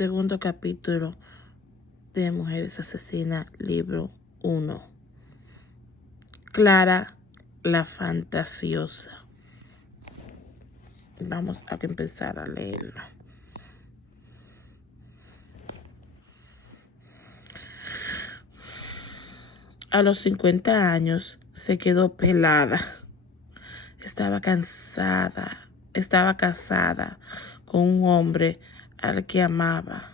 segundo capítulo de Mujeres Asesinas, libro 1. Clara la fantasiosa. Vamos a empezar a leerlo. A los 50 años se quedó pelada. Estaba casada con un hombre al que amaba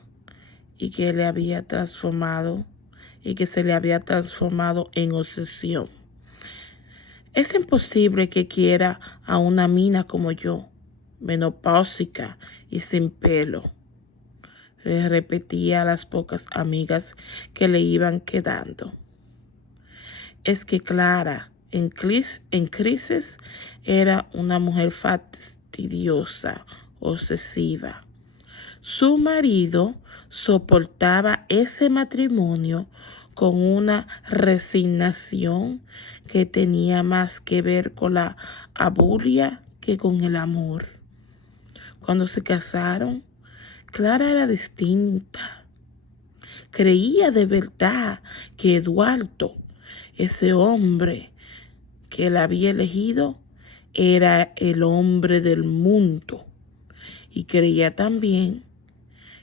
y que le había transformado se le había transformado en obsesión. Es imposible que quiera a una mina como yo, menopáusica y sin pelo, le repetía a las pocas amigas que le iban quedando. Es que Clara, en crisis, era una mujer fastidiosa, obsesiva. Su marido soportaba ese matrimonio con una resignación que tenía más que ver con la abulia que con el amor. Cuando se casaron, Clara era distinta. Creía de verdad que Eduardo, ese hombre que la había elegido, era el hombre del mundo. Y creía también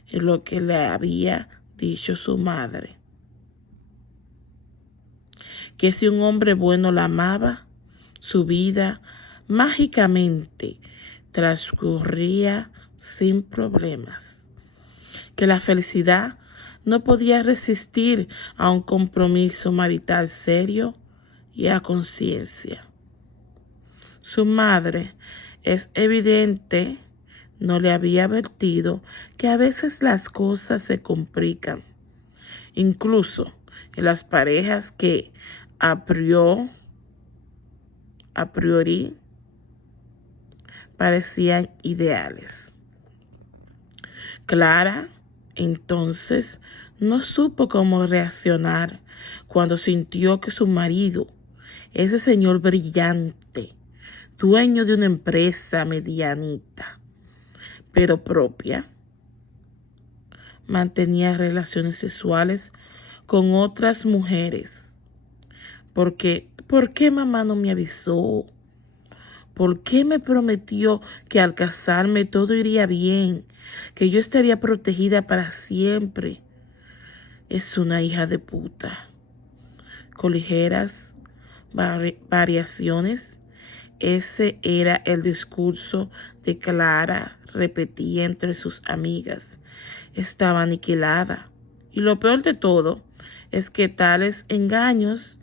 en lo que le había dicho su madre, que si un hombre bueno la amaba, su vida mágicamente transcurría sin problemas, que la felicidad no podía resistir a un compromiso marital serio y a conciencia. Su madre, es evidente, no le había advertido que a veces las cosas se complican, incluso en las parejas que a priori parecían ideales. Clara, entonces, no supo cómo reaccionar cuando sintió que su marido, ese señor brillante, dueño de una empresa medianita, pero propia, mantenía relaciones sexuales con otras mujeres. ¿Por qué mamá no me avisó? ¿Por qué me prometió que al casarme todo iría bien, que yo estaría protegida para siempre? Es una hija de puta. Con ligeras variaciones, ese era el discurso de Clara, repetía entre sus amigas. Estaba aniquilada. Y lo peor de todo es que tales engaños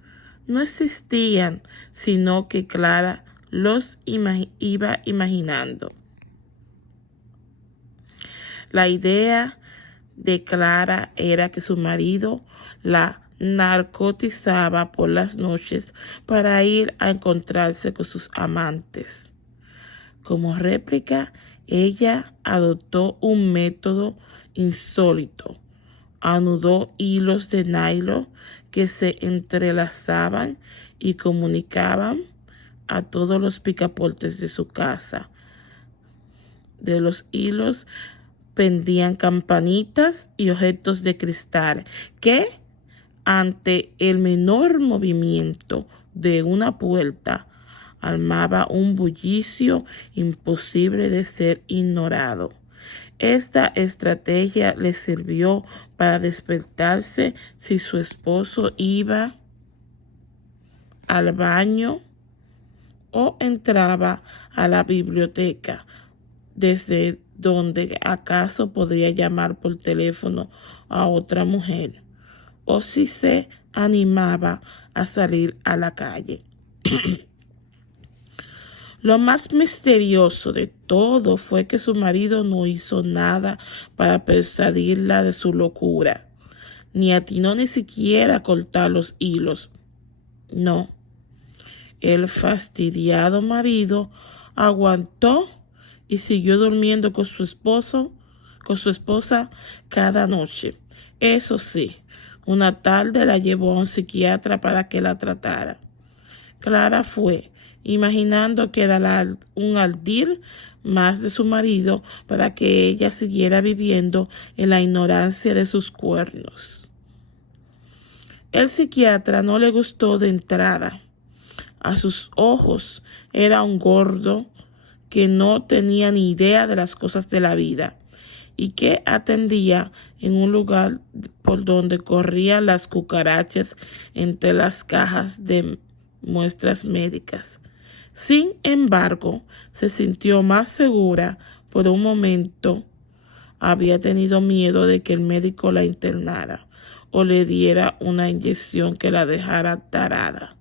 no existían, sino que Clara los iba imaginando. La idea de Clara era que su marido la narcotizaba por las noches para ir a encontrarse con sus amantes. Como réplica, ella adoptó un método insólito. Anudó hilos de nylon que se entrelazaban y comunicaban a todos los picaportes de su casa. De los hilos pendían campanitas y objetos de cristal que, ante el menor movimiento de una puerta, armaba un bullicio imposible de ser ignorado. Esta estrategia le sirvió para despertarse si su esposo iba al baño o entraba a la biblioteca, desde donde acaso podría llamar por teléfono a otra mujer, o si se animaba a salir a la calle. Lo más misterioso de todo fue que su marido no hizo nada para persuadirla de su locura, ni atinó ni siquiera a cortar los hilos. No, el fastidiado marido aguantó y siguió durmiendo con su esposa cada noche. Eso sí, una tarde la llevó a un psiquiatra para que la tratara. Clara fue, imaginando que era un ardid más de su marido para que ella siguiera viviendo en la ignorancia de sus cuernos. El psiquiatra no le gustó de entrada. A sus ojos era un gordo que no tenía ni idea de las cosas de la vida y que atendía en un lugar por donde corrían las cucarachas entre las cajas de muestras médicas. Sin embargo, se sintió más segura. Por un momento había tenido miedo de que el médico la internara o le diera una inyección que la dejara tarada.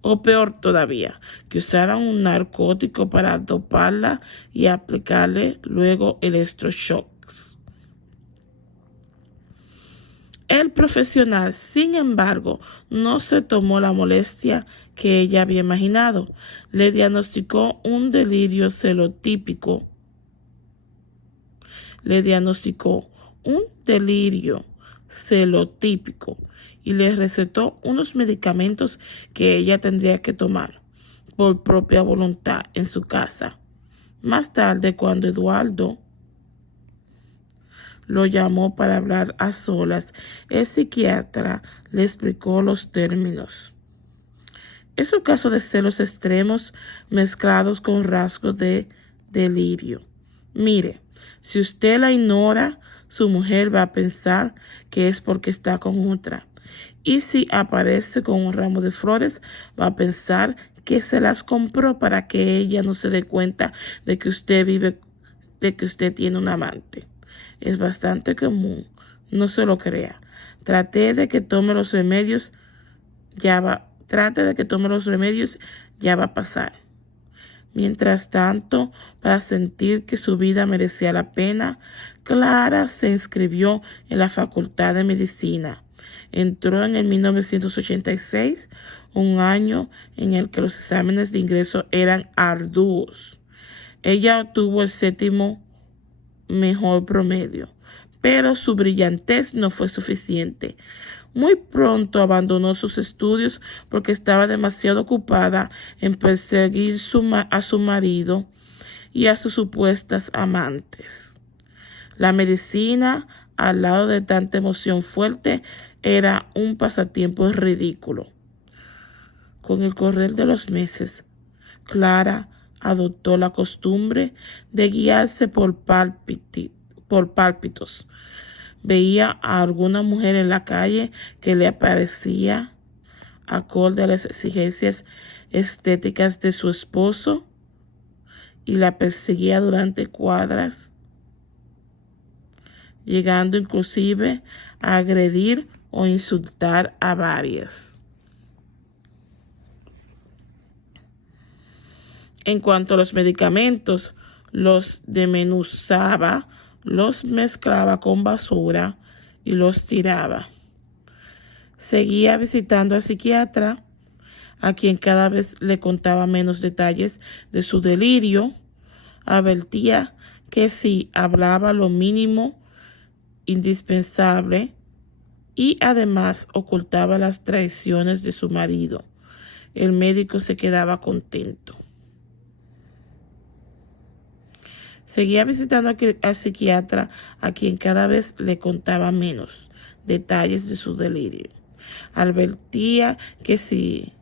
O peor todavía, que usaran un narcótico para doparla y aplicarle luego electroshocks. El profesional, sin embargo, no se tomó la molestia que ella había imaginado. Le diagnosticó un delirio celotípico. Y le recetó unos medicamentos que ella tendría que tomar por propia voluntad en su casa. Más tarde, cuando Eduardo lo llamó para hablar a solas, el psiquiatra le explicó los términos. Es un caso de celos extremos mezclados con rasgos de delirio. Mire, si usted la ignora, su mujer va a pensar que es porque está con otra. Y si aparece con un ramo de flores, va a pensar que se las compró para que ella no se dé cuenta de que usted tiene un amante. Es bastante común, no se lo crea. Trate de que tome los remedios, ya va a pasar. Mientras tanto, para sentir que su vida merecía la pena, Clara se inscribió en la Facultad de Medicina. Entró en el 1986, un año en el que los exámenes de ingreso eran arduos. Ella obtuvo el 7º mejor promedio, pero su brillantez no fue suficiente. Muy pronto abandonó sus estudios porque estaba demasiado ocupada en perseguir a su marido y a sus supuestas amantes. La medicina, al lado de tanta emoción fuerte, era un pasatiempo ridículo. Con el correr de los meses, Clara adoptó la costumbre de guiarse por pálpitos. Veía a alguna mujer en la calle que le parecía acorde a las exigencias estéticas de su esposo y la perseguía durante cuadras, llegando inclusive a agredir o insultar a varias. En cuanto a los medicamentos, los desmenuzaba, los mezclaba con basura y los tiraba. Seguía visitando al psiquiatra, a quien cada vez le contaba menos detalles de su delirio. Advertía que si hablaba lo mínimo indispensable y además ocultaba las traiciones de su marido, el médico se quedaba contento. Seguía visitando al psiquiatra, a quien cada vez le contaba menos detalles de su delirio. Advertía que si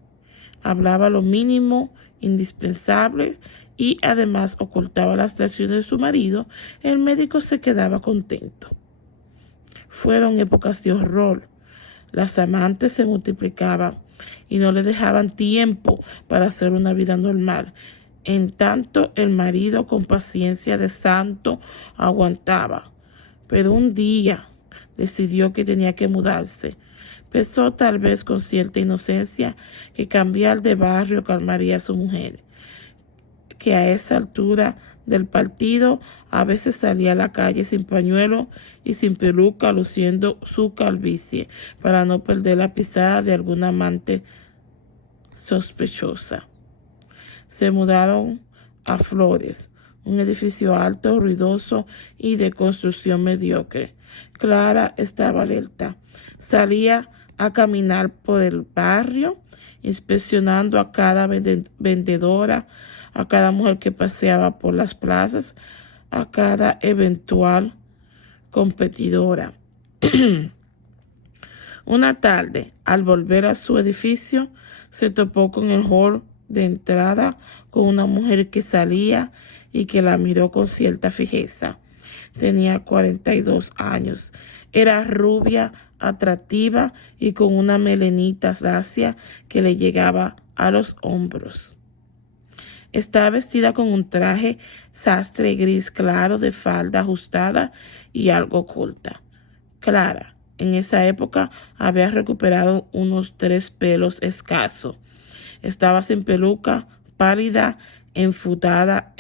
hablaba lo mínimo indispensable y además ocultaba las traiciones de su marido, el médico se quedaba contento. Fueron épocas de horror. Las amantes se multiplicaban y no le dejaban tiempo para hacer una vida normal. En tanto, el marido, con paciencia de santo, aguantaba. Pero un día decidió que tenía que mudarse. Pensó, tal vez con cierta inocencia, que cambiar de barrio calmaría a su mujer, que a esa altura del partido a veces salía a la calle sin pañuelo y sin peluca, luciendo su calvicie, para no perder la pisada de alguna amante sospechosa. Se mudaron a Flores, un edificio alto, ruidoso y de construcción mediocre. Clara estaba alerta. Salía a caminar por el barrio, inspeccionando a cada vendedora, a cada mujer que paseaba por las plazas, a cada eventual competidora. Una tarde, al volver a su edificio, se topó con el hall de entrada con una mujer que salía y que la miró con cierta fijeza. Tenía 42 años. Era rubia, atractiva y con una melenita lacia que le llegaba a los hombros. Estaba vestida con un traje sastre gris claro de falda ajustada y algo oculta. Clara, en esa época, había recuperado unos 3 pelos escasos. Estaba sin peluca, pálida, enfundada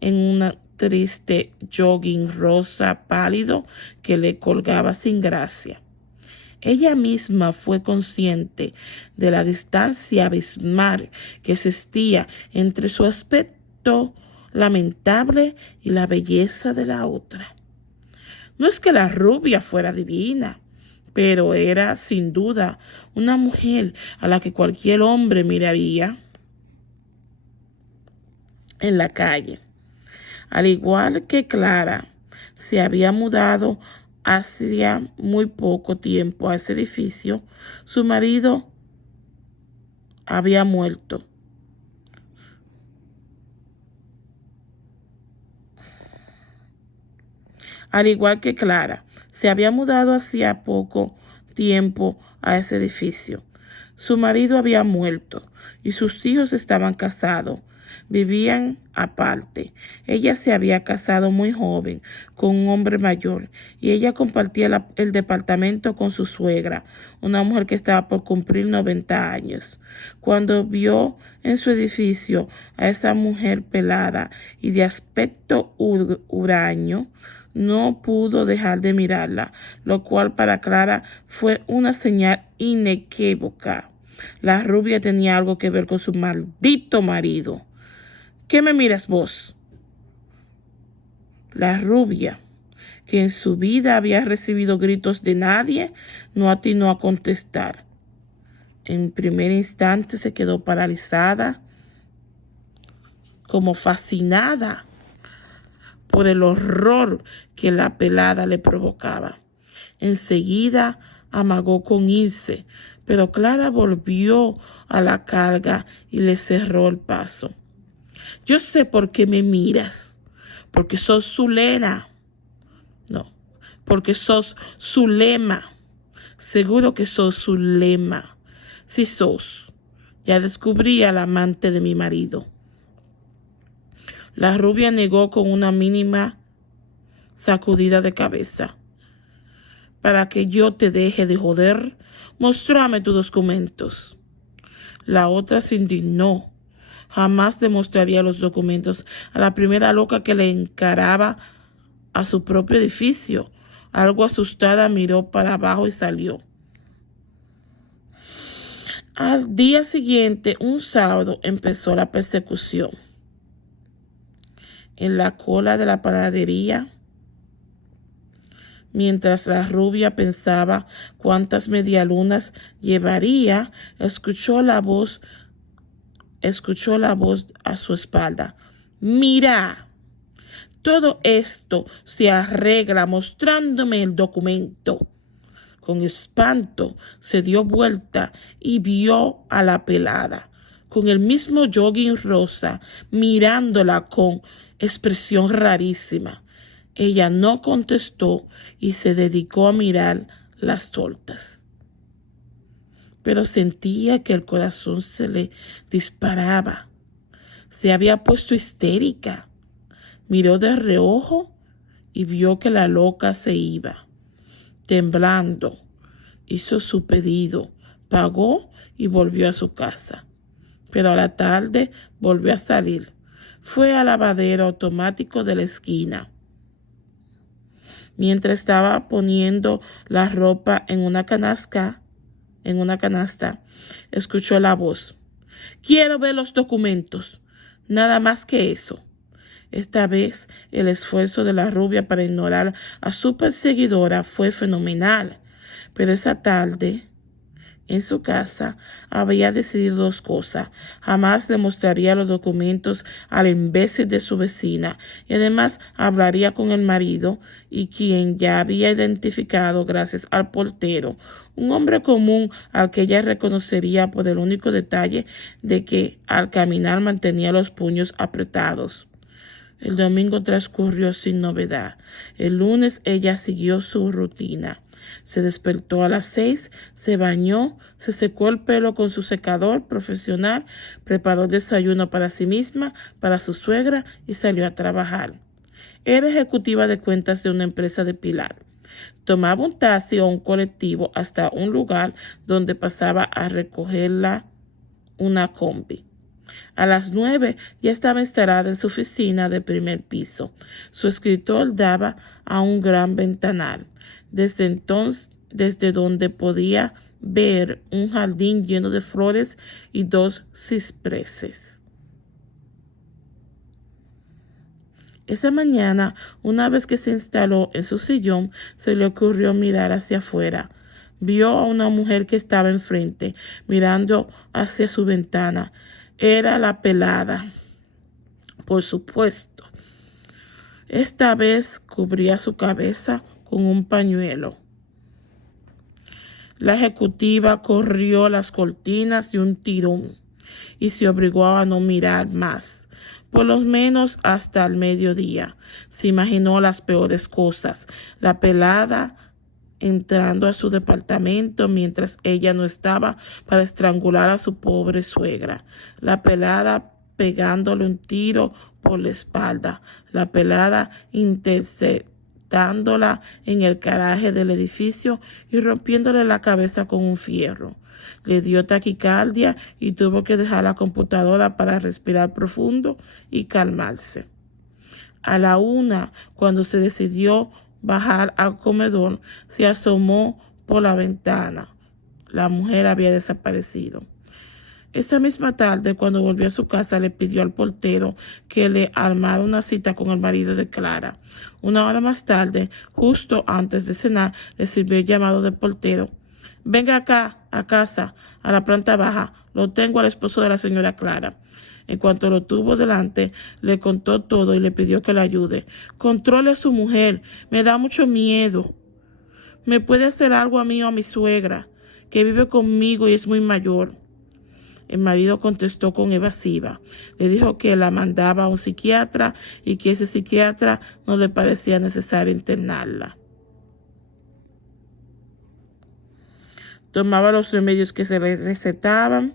en un triste jogging rosa pálido que le colgaba sin gracia. Ella misma fue consciente de la distancia abismal que existía entre su aspecto lamentable y la belleza de la otra. No es que la rubia fuera divina, pero era sin duda una mujer a la que cualquier hombre miraría en la calle. Al igual que Clara, se había mudado hacía muy poco tiempo a ese edificio. Su marido había muerto. Al igual que Clara, se había mudado hacía poco tiempo a ese edificio. Su marido había muerto y sus hijos estaban casados. Vivían aparte. Ella se había casado muy joven con un hombre mayor y ella compartía el departamento con su suegra, una mujer que estaba por cumplir 90 años. Cuando vio en su edificio a esa mujer pelada y de aspecto huraño, no pudo dejar de mirarla, lo cual para Clara fue una señal inequívoca. La rubia tenía algo que ver con su maldito marido. ¿Qué me miras vos? La rubia, que en su vida había recibido gritos de nadie, no atinó a contestar. En primer instante se quedó paralizada, como fascinada por el horror que la pelada le provocaba. Enseguida amagó con irse, pero Clara volvió a la carga y le cerró el paso. Yo sé por qué me miras, porque sos Zulema. No, porque sos Zulema. Seguro que sos Zulema. Sí sos. Ya descubrí al amante de mi marido. La rubia negó con una mínima sacudida de cabeza. Para que yo te deje de joder, mostrame tus documentos. La otra se indignó. Jamás demostraría los documentos a la primera loca que le encaraba a su propio edificio. Algo asustada miró para abajo y salió. Al día siguiente, un sábado, empezó la persecución. En la cola de la panadería, mientras la rubia pensaba cuántas medialunas llevaría, escuchó la voz a su espalda. Mira, todo esto se arregla mostrándome el documento. Con espanto se dio vuelta y vio a la pelada, con el mismo jogging rosa, mirándola con expresión rarísima. Ella no contestó y se dedicó a mirar las tortas. Pero sentía que el corazón se le disparaba. Se había puesto histérica. Miró de reojo y vio que la loca se iba. Temblando, hizo su pedido, pagó y volvió a su casa. Pero a la tarde volvió a salir. Fue al lavadero automático de la esquina. Mientras estaba poniendo la ropa en una canasta, escuchó la voz. Quiero ver los documentos. Nada más que eso. Esta vez el esfuerzo de la rubia para ignorar a su perseguidora fue fenomenal. Pero esa tarde en su casa, había decidido dos cosas. Jamás le mostraría los documentos al imbécil de su vecina y además hablaría con el marido y quien ya había identificado gracias al portero, un hombre común al que ella reconocería por el único detalle de que al caminar mantenía los puños apretados. El domingo transcurrió sin novedad. El lunes ella siguió su rutina. Se despertó a las 6, se bañó, se secó el pelo con su secador profesional, preparó el desayuno para sí misma, para su suegra y salió a trabajar. Era ejecutiva de cuentas de una empresa de Pilar. Tomaba un taxi o un colectivo hasta un lugar donde pasaba a recogerla una combi. A las 9 ya estaba instalada en su oficina de primer piso. Su escritor daba a un gran ventanal, desde donde podía ver un jardín lleno de flores y dos cipreses. Esa mañana, una vez que se instaló en su sillón, se le ocurrió mirar hacia afuera. Vio a una mujer que estaba enfrente, mirando hacia su ventana. Era la pelada, por supuesto. Esta vez cubría su cabeza con un pañuelo. La ejecutiva corrió las cortinas de un tirón y se obligó a no mirar más, por lo menos hasta el mediodía. Se imaginó las peores cosas. La pelada entrando a su departamento mientras ella no estaba para estrangular a su pobre suegra. La pelada pegándole un tiro por la espalda. La pelada interceptándola en el garaje del edificio y rompiéndole la cabeza con un fierro. Le dio taquicardia y tuvo que dejar la computadora para respirar profundo y calmarse. A la 1, cuando se decidió bajar al comedor, se asomó por la ventana. La mujer había desaparecido. Esa misma tarde, cuando volvió a su casa, le pidió al portero que le armara una cita con el marido de Clara. Una hora más tarde, justo antes de cenar, recibió el llamado del portero. Venga acá, a casa, a la planta baja. Lo tengo al esposo de la señora Clara. En cuanto lo tuvo delante, le contó todo y le pidió que le ayude. Controle a su mujer. Me da mucho miedo. ¿Me puede hacer algo a mí o a mi suegra, que vive conmigo y es muy mayor? El marido contestó con evasiva. Le dijo que la mandaba a un psiquiatra y que ese psiquiatra no le parecía necesario internarla. Tomaba los remedios que se le recetaban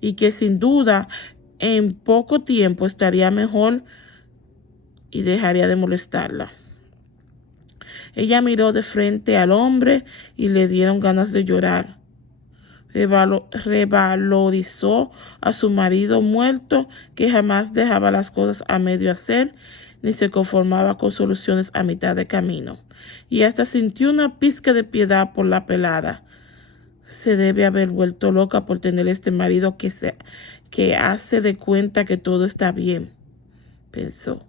y que sin duda en poco tiempo estaría mejor y dejaría de molestarla. Ella miró de frente al hombre y le dieron ganas de llorar. Revalorizó a su marido muerto, que jamás dejaba las cosas a medio hacer ni se conformaba con soluciones a mitad de camino. Y hasta sintió una pizca de piedad por la pelada. Se debe haber vuelto loca por tener este marido que hace de cuenta que todo está bien, pensó.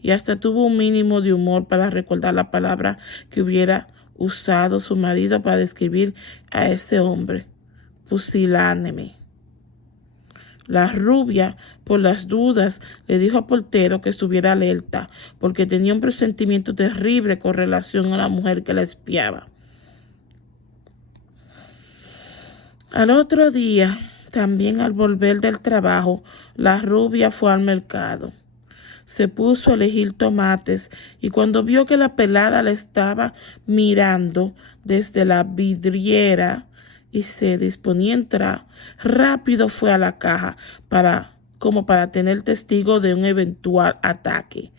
Y hasta tuvo un mínimo de humor para recordar la palabra que hubiera usado su marido para describir a ese hombre: pusilánime. La rubia, por las dudas, le dijo al portero que estuviera alerta, porque tenía un presentimiento terrible con relación a la mujer que la espiaba. Al otro día, también al volver del trabajo, la rubia fue al mercado. Se puso a elegir tomates y cuando vio que la pelada la estaba mirando desde la vidriera y se disponía a entrar, rápido fue a la caja como para tener testigo de un eventual ataque.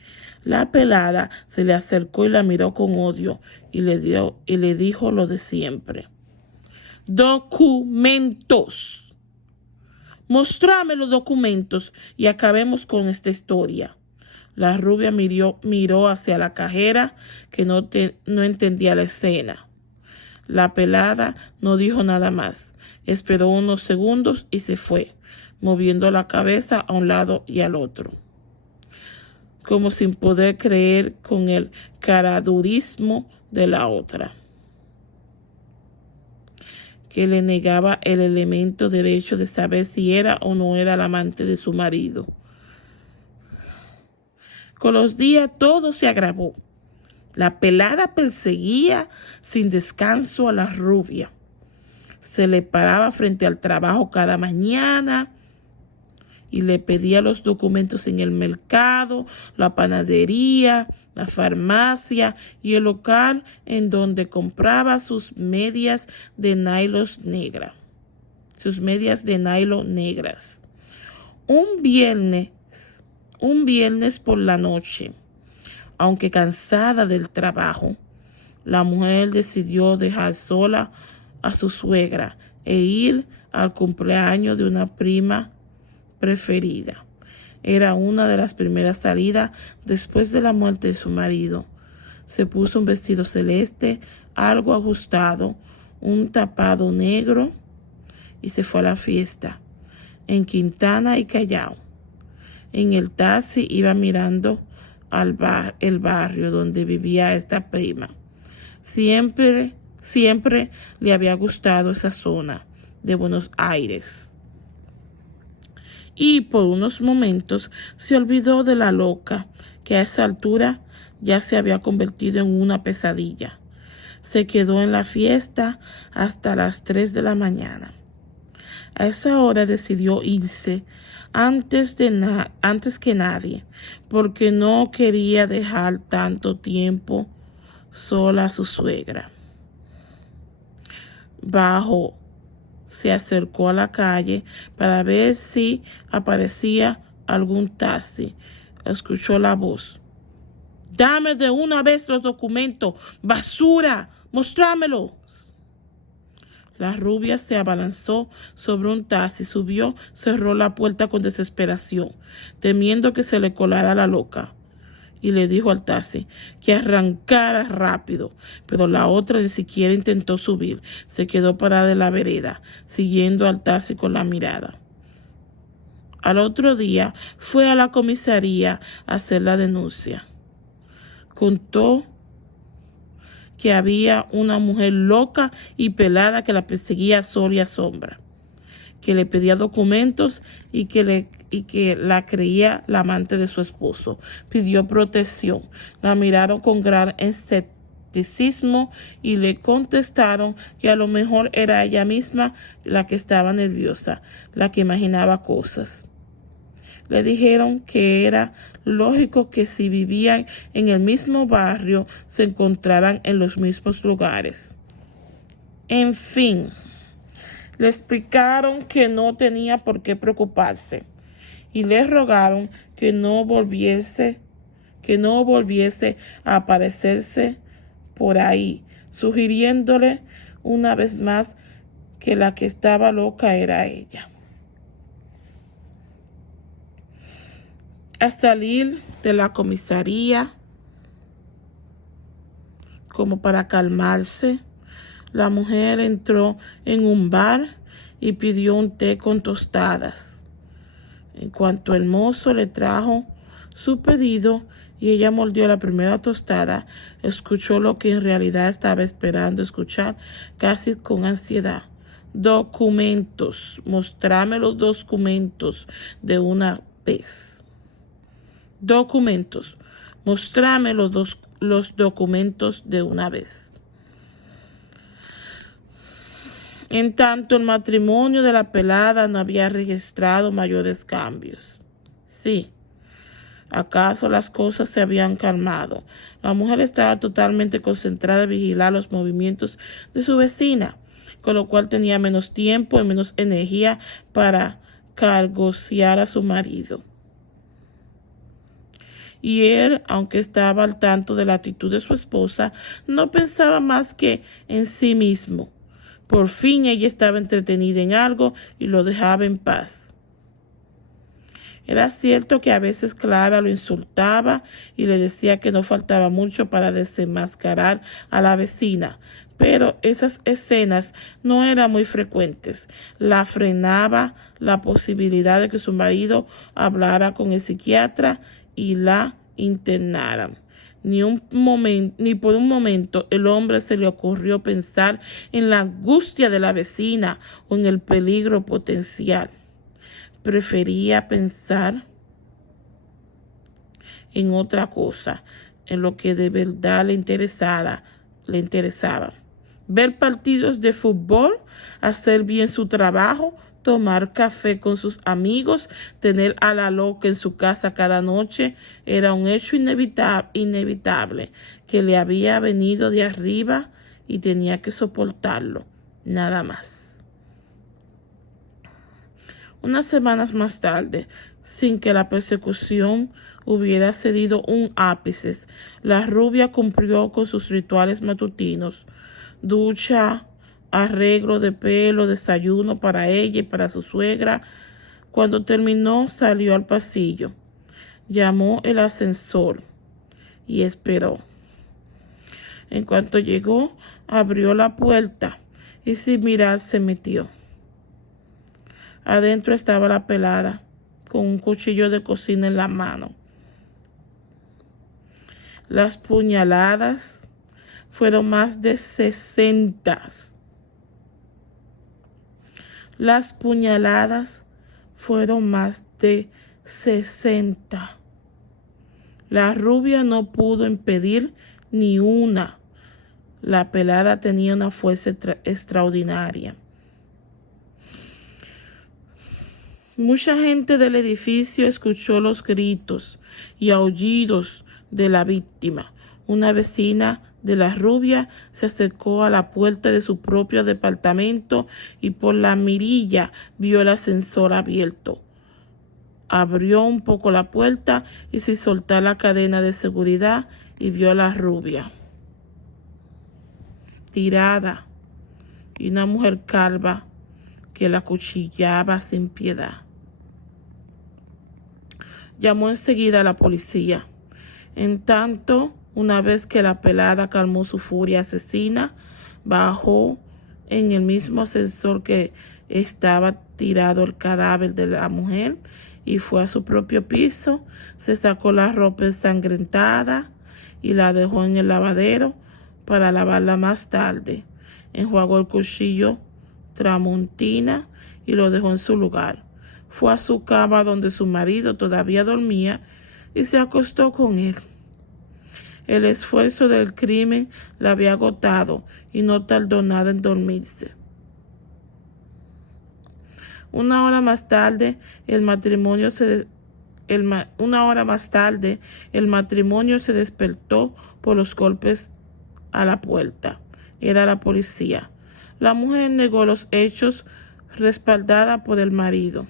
La pelada se le acercó y la miró con odio y le dijo lo de siempre. Documentos. Mostrame los documentos y acabemos con esta historia. La rubia miró hacia la cajera, que no entendía la escena. La pelada no dijo nada más. Esperó unos segundos y se fue, moviendo la cabeza a un lado y al otro, como sin poder creer con el caradurismo de la otra. que le negaba el elemento derecho de saber si era o no era la amante de su marido. Con los días todo se agravó. La pelada perseguía sin descanso a la rubia. Se le paraba frente al trabajo cada mañana y le pedía los documentos en el mercado, la panadería, la farmacia y el local en donde compraba sus medias de nylon negras. Sus medias de nylon negras. Un viernes por la noche, aunque cansada del trabajo, la mujer decidió dejar sola a su suegra e ir al cumpleaños de una prima preferida. Era una de las primeras salidas después de la muerte de su marido. Se puso un vestido celeste, algo ajustado, un tapado negro y se fue a la fiesta en Quintana y Callao. En el taxi iba mirando el barrio donde vivía esta prima. Siempre le había gustado esa zona de Buenos Aires. Y por unos momentos se olvidó de la loca, que a esa altura ya se había convertido en una pesadilla. Se quedó en la fiesta hasta las 3 de la mañana. A esa hora decidió irse antes que nadie, porque no quería dejar tanto tiempo sola a su suegra. Se acercó a la calle para ver si aparecía algún taxi. Escuchó la voz. «Dame de una vez los documentos, basura, mostrámelo». La rubia se abalanzó sobre un taxi, subió, cerró la puerta con desesperación, temiendo que se le colara la loca. Y le dijo al taxi que arrancara rápido, pero la otra ni siquiera intentó subir. Se quedó parada en la vereda, siguiendo al taxi con la mirada. Al otro día fue a la comisaría a hacer la denuncia. Contó que había una mujer loca y pelada que la perseguía a sol y a sombra, que le pedía documentos y que la creía la amante de su esposo. Pidió protección. La miraron con gran escepticismo y le contestaron que a lo mejor era ella misma la que estaba nerviosa, la que imaginaba cosas. Le dijeron que era lógico que si vivían en el mismo barrio se encontraran en los mismos lugares. En fin, le explicaron que no tenía por qué preocuparse y le rogaron que no volviese a aparecerse por ahí, sugiriéndole una vez más que la que estaba loca era ella. Al salir de la comisaría, como para calmarse, la mujer entró en un bar y pidió un té con tostadas. En cuanto el mozo le trajo su pedido y ella mordió la primera tostada, escuchó lo que en realidad estaba esperando escuchar casi con ansiedad. «Documentos, mostrame los documentos de una vez». «Documentos, mostrame los documentos de una vez». En tanto, el matrimonio de la pelada no había registrado mayores cambios. Sí, ¿acaso las cosas se habían calmado? La mujer estaba totalmente concentrada en vigilar los movimientos de su vecina, con lo cual tenía menos tiempo y menos energía para cargociar a su marido. Y él, aunque estaba al tanto de la actitud de su esposa, no pensaba más que en sí mismo. Por fin ella estaba entretenida en algo y lo dejaba en paz. Era cierto que a veces Clara lo insultaba y le decía que no faltaba mucho para desenmascarar a la vecina, pero esas escenas no eran muy frecuentes. La frenaba la posibilidad de que su marido hablara con el psiquiatra y la internaran. Ni por un momento el hombre se le ocurrió pensar en la angustia de la vecina o en el peligro potencial. Prefería pensar en otra cosa, en lo que de verdad le interesaba. Ver partidos de fútbol, hacer bien su trabajo, tomar café con sus amigos, tener a la loca en su casa cada noche, era un hecho inevitable que le había venido de arriba y tenía que soportarlo, nada más. Unas semanas más tarde, sin que la persecución hubiera cedido un ápice, la rubia cumplió con sus rituales matutinos: ducha, arreglo de pelo, desayuno para ella y para su suegra. Cuando terminó, salió al pasillo, llamó el ascensor y esperó. En cuanto llegó, abrió la puerta y sin mirar se metió. Adentro estaba la pelada, con un cuchillo de cocina en la mano. Las puñaladas fueron más de 60. Las puñaladas fueron más de 60. La rubia no pudo impedir ni una. La pelada tenía una fuerza extraordinaria. Mucha gente del edificio escuchó los gritos y aullidos de la víctima. Una vecina de la rubia se acercó a la puerta de su propio departamento y por la mirilla vio el ascensor abierto. Abrió un poco la puerta y sin soltar la cadena de seguridad y vio a la rubia tirada y una mujer calva que la acuchillaba sin piedad. Llamó enseguida a la policía. En tanto, una vez que la pelada calmó su furia asesina, bajó en el mismo ascensor que estaba tirado el cadáver de la mujer y fue a su propio piso, se sacó la ropa ensangrentada y la dejó en el lavadero para lavarla más tarde. Enjuagó el cuchillo tramontina y lo dejó en su lugar. Fue a su cama donde su marido todavía dormía y se acostó con él. El esfuerzo del crimen la había agotado y no tardó nada en dormirse. Una hora más tarde, el matrimonio se despertó por los golpes a la puerta. Era la policía. La mujer negó los hechos, respaldada por el marido,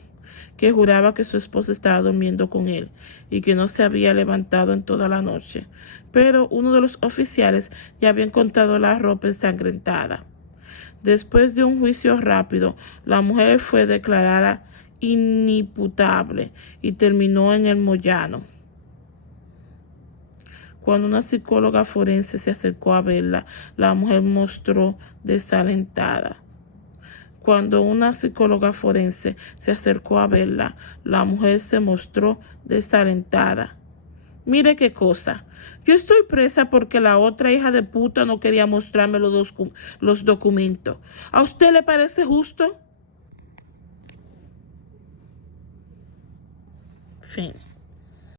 que juraba que su esposa estaba durmiendo con él y que no se había levantado en toda la noche. Pero uno de los oficiales ya había encontrado la ropa ensangrentada. Después de un juicio rápido, la mujer fue declarada inimputable y terminó en el Moyano. Cuando una psicóloga forense se acercó a verla, la mujer mostró desalentada. Cuando una psicóloga forense se acercó a verla, la mujer se mostró desalentada. Mire qué cosa. Yo estoy presa porque la otra hija de puta no quería mostrarme los documentos. ¿A usted le parece justo? Fin.